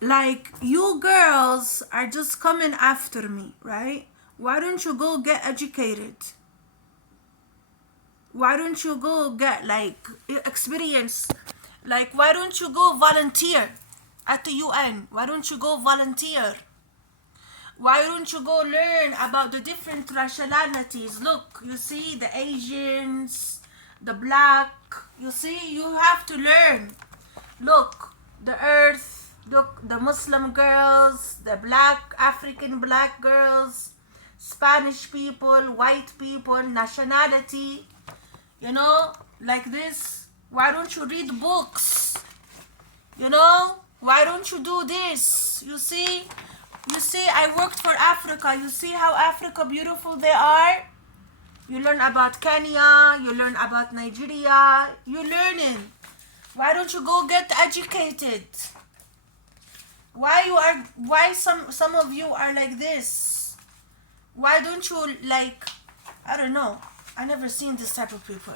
Like, you girls are just coming after me, right? Why don't you go get educated? Why don't you go get like experience? Like, why don't you go volunteer at the UN? Why don't you go volunteer? Why don't you go learn about the different rationalities? Look, you see the Asians, the black, you see, you have to learn. Look, the earth, look, the Muslim girls, the black, African black girls, Spanish people, white people, nationality, you know, like this. Why don't you read books? You know, why don't you do this? You see, I worked for Africa. You see how Africa beautiful they are? You learn about Kenya, you learn about Nigeria, you learning. Why don't you go get educated? Why some of you are like this? Why don't you, like, I don't know. I never seen this type of people.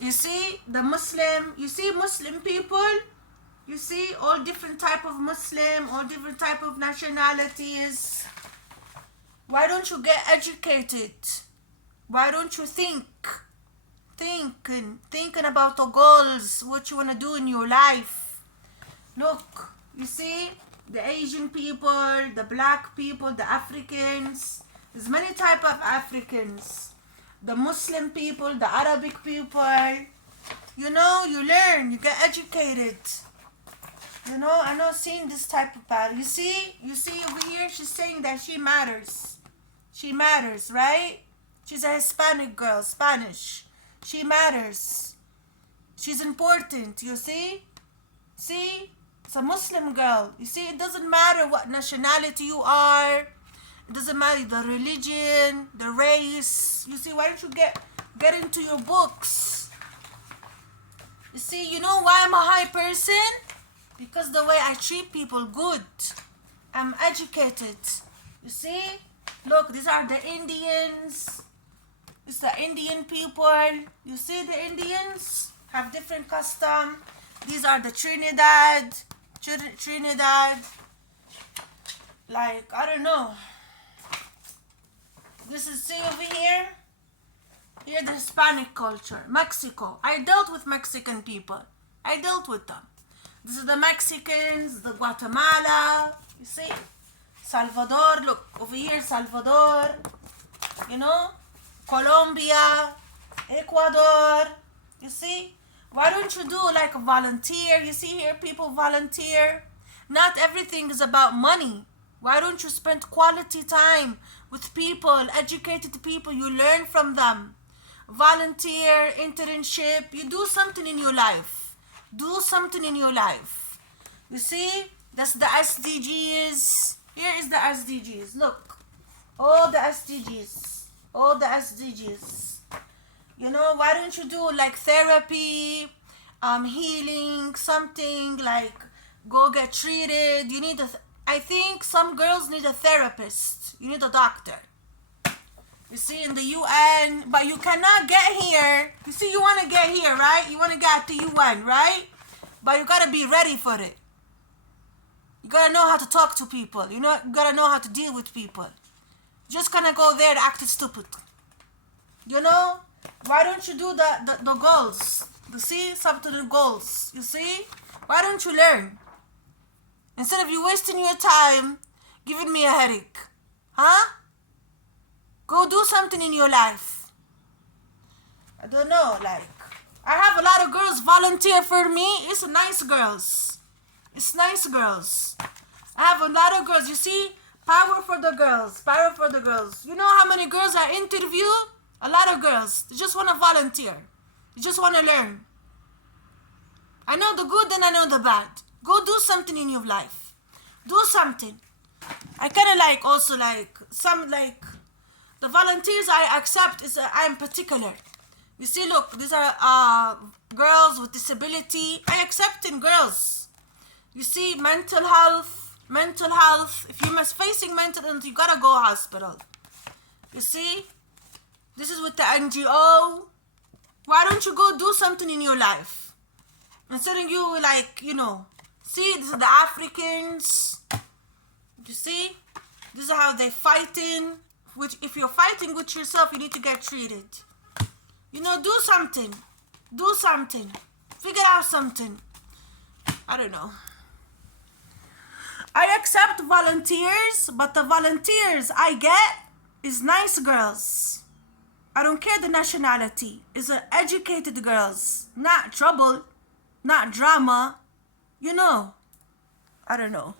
You see the Muslim, you see Muslim people, you see all different type of Muslim, all different type of nationalities. Why don't you get educated? Why don't you thinking about the goals, what you want to do in your life? Look, you see the Asian people, the black people, the Africans. There's many type of Africans. The Muslim people, the Arabic people. You know, you learn, you get educated. You know, I'm not seeing this type of pattern. You see over here, she's saying that she matters. She matters, right? She's a Hispanic girl, Spanish. She matters. She's important, you see? See? It's a Muslim girl. You see, it doesn't matter what nationality you are. It doesn't matter the religion, the race. You see, why don't you get into your books? You see, you know why I'm a high person? Because the way I treat people good. I'm educated. You see? Look, these are the Indians. It's the Indian people. You see the Indians have different custom. These are the Trinidad. Like, I don't know. This is, see over here? Here the Hispanic culture. Mexico. I dealt with Mexican people. I dealt with them. This is the Mexicans, the Guatemala. You see? Salvador. Look, over here, Salvador. You know? Colombia, Ecuador. You see? Why don't you do like a volunteer? You see here, people volunteer. Not everything is about money. Why don't you spend quality time with people, educated people? You learn from them. Volunteer, internship. You do something in your life. Do something in your life. You see? That's the SDGs. Here is the SDGs. Look. All the SDGs. All the SDGs. You know, why don't you do like therapy, healing, something like go get treated. You need I think some girls need a therapist. You need a doctor. You see, in the UN, but you cannot get here. You see, you want to get here, right? You want to get to UN, right? But you got to be ready for it. You got to know how to talk to people. You got to know how to deal with people. Just gonna go there to act stupid. You know? Why don't you do the goals? You see? Subtle goals. You see? Why don't you learn? Instead of you wasting your time giving me a headache. Huh? Go do something in your life. I don't know, like, I have a lot of girls volunteer for me. It's nice girls. It's nice girls. I have a lot of girls. You see? Power for the girls. Power for the girls. You know how many girls I interview? A lot of girls. They just want to volunteer. They just want to learn. I know the good and I know the bad. Go do something in your life. Do something. I kind of like also like some like the volunteers I accept is I'm particular. You see, look, these are girls with disability. I accept in girls. You see, mental health. If you're facing mental illness, you gotta go hospital. You see, this is with the NGO. Why don't you go do something in your life instead of you like, you know, See, these are the Africans. You see? This is how they're fighting. Which, if you're fighting with yourself, you need to get treated. You know, do something. Do something. Figure out something. I don't know. I accept volunteers, but the volunteers I get is nice girls. I don't care the nationality. It's educated girls. Not trouble. Not drama. You know. I don't know.